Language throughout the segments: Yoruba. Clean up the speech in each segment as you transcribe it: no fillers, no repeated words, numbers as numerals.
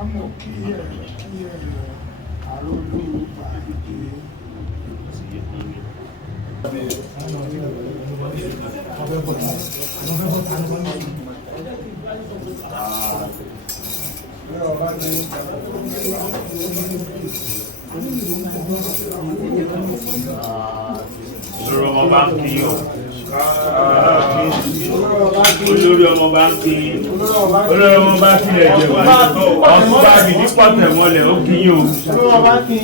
àmọ́ kí àrólú pàdé. Olórí ọmọ bá ń kí o. Olórí ọmọ bá ń kí. Olórí ọmọ bá kí lẹ̀ jẹ̀ wá. Ọ̀tún bá mi ní pọ̀tẹ̀ mọ́lẹ̀ ó kí yín o. Olórí ọmọ bá kí.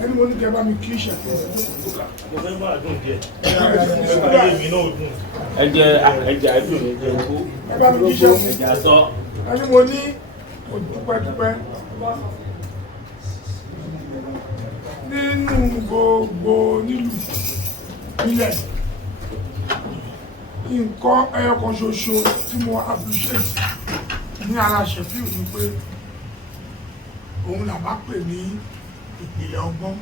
Ẹni mo ní kẹ́ bá mi kí ìṣẹ̀kọ́. Ẹ̀jẹ̀ àdùn ẹ̀jẹ̀ òkú. Ẹ bá mi kí ìṣẹ̀kọ́. Ẹni mo ní òdúpẹ́dúpẹ́ nínú gbogbo nílùú nílẹ̀. Nǹkan ẹyọkan ṣoṣo tí mo appreciate ní ara Sefiu ni pé òun là bá pè ní ìpìlẹ̀ ọgbọ́n.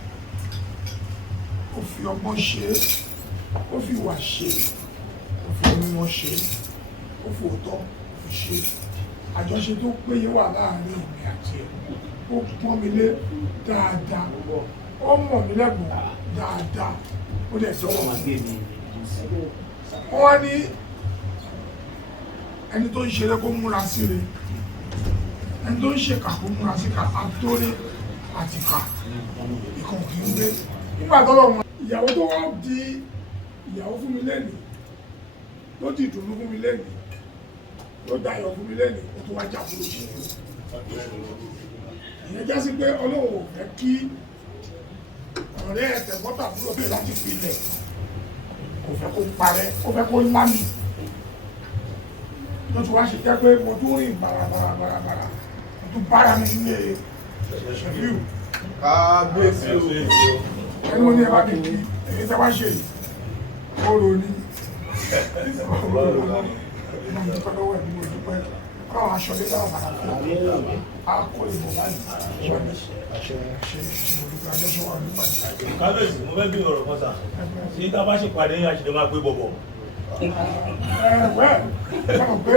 Ó fi ọgbọ́n ṣe, ó fi ìwà ṣe, ó fi mímọ́ ṣe, ó fi òótọ́ fi ṣe. Àjọṣe tó péye wà láàárín èmi àti ẹ̀. Ó pọ́n mi lé dáadáa, ó mọ̀ mí lẹ́gbọ̀n dáadáa, ó dẹ̀ sọ wọ́n wá ní ẹni tó ń ṣeré kó múra síre, ẹni tó ń ṣèkà kó múra síkà, àtórè àti kà ìkàn kì í gbé. Nígbà tó lọ́wọ́ ìyàwó tó wá di ìyàwó fún mi lẹ́nìí, ló di ìdùnnú fún mi lẹ́nìí, ló dayọ̀ fún mi lẹ́nìí, ó tó wá jà fún lóṣù. Ìyẹn já sí pé Ọlọ́run ò fẹ́ kí ọ̀rẹ́ ẹ̀tẹ̀gbọ́tà fúlọ̀ bí láti fi ilẹ̀, kò fẹ́ kó parẹ́, kó fẹ́ kó lámì. Ló ti wá ṣe jẹ́ pé mo tún rìn bàràbàrà, mo tún bára mi nílé Sefiu. Kábíyèsí o. Ẹni mo ní ẹ bá mi kí, èyí tẹ́ wá ṣe yìí, ó ro ní. Mo dúpẹ́ lọ́wọ́ ẹ̀ ní mo dúpẹ́. Káwọn aṣọ lé dáhùn bàrà fún mi. A kó ìbò láì ṣe mo dúpẹ́ àjọṣọ wà nípa ìṣàjẹ́. Kábíyèsí, mo fẹ́ bí ọ̀rọ̀ kan sà. Ṣé tá a bá ṣèpàdé àṣìlẹ̀ máa gbé bọ̀bọ̀?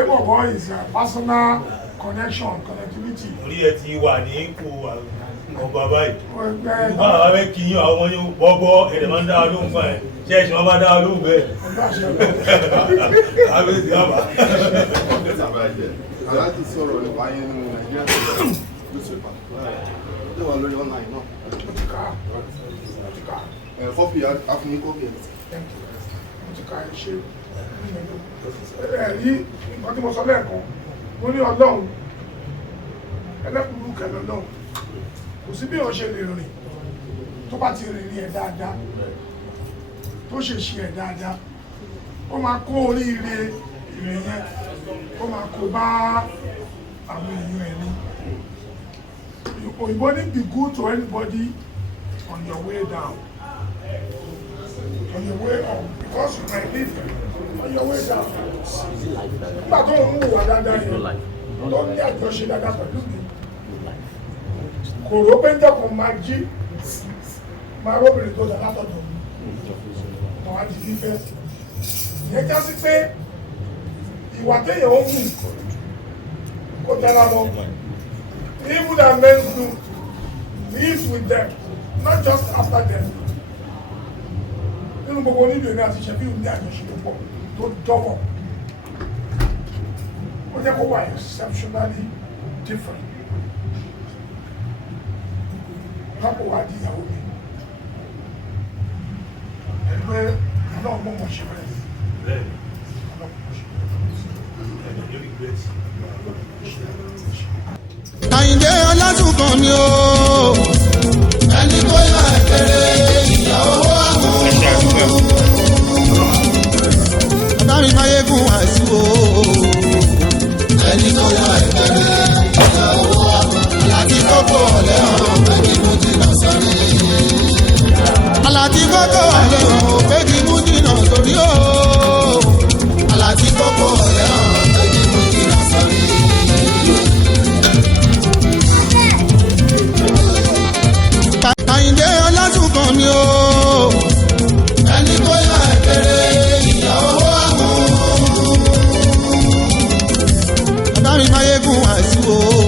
Bọ̀bọ̀ is a personal connection, connectivity. Orí ẹ ti wà ní ipò ọba báyìí. Nígbà àwọn abẹ́ kí yín àwọn ọmọ yín bọ́bọ́ ẹ̀dẹ̀ máa ń dá wa lóhùn fún ẹ̀. Ṣé ẹ̀ṣin wọn bá dá wa lóhùn bẹ́ẹ̀? Kábíyèsí àbá. Alhaji sọ̀rọ̀ nípa ayé nínú Nàìjíríà newspaper. Ó wà lórí online náà. Kọ́pì àfihàn kọ́pì ẹ̀. Mo ti ka ṣe ẹ̀rí nǹkan tí mo sọ lẹ́ẹ̀kan, mo ní Ọlọ́run ẹlẹ́kùnrin kẹlẹ́ Ọlọ́run, kò sí bí wọ́n ṣe lè rìn tó bá ti rìn ẹ̀ dáadáa, tó ṣe ṣe ẹ̀ dáadáa, ó máa kó oríire ìrìn yẹn, ó máa kó bá àwọn èèyàn ẹ̀ ní. Òyìnbó ní be good to anybody on your way down, on your way up, because you might need them on your way down. Nígbà tó ń wùwà dáadáa yẹn, tó ní àjọṣe dáadáa pẹ̀lú mi, kò rò pé ń dẹ́kun máa jí, máa róbìnrin tó dá látọ̀dọ̀ mi, àwọn àti fífẹ́. Ìyẹn já sí pé ìwà téèyàn ó wù kó dára mọ́. Even that men do, live with them, not just after them. Nínú gbogbo onílù èmi àti Sefiu ní àjọṣepọ̀ tó dọ́wọ̀. Ó jẹ́ kó wà exceptionally different. Lápò wá di ìyàwó mi. Ẹgbẹ́ ọlọ́run mọ̀ mọ̀ ṣe bẹ́ẹ̀. Ayinde Ọlátúnkàn ni o. Ẹni tó yà kéré ìyàwó àwọn. Bàbá mi máa fún Wasiu o.